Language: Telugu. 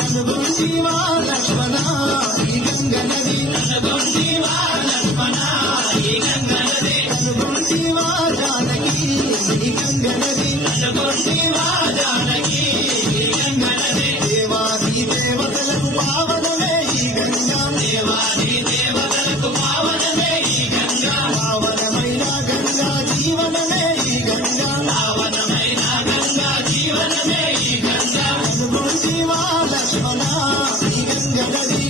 కనుగొంటివా లక్ష్మణ ఈ గంగ నది కనుగొంటివా జానకి ఈ గంగ నది దేవాది దేవతలకు పావనమే ఈ గంగా పావనమైన గంగా జీవనమే ఈ గంగా కనుగొంటివా లక్ష్మణ ఈ గంగ నది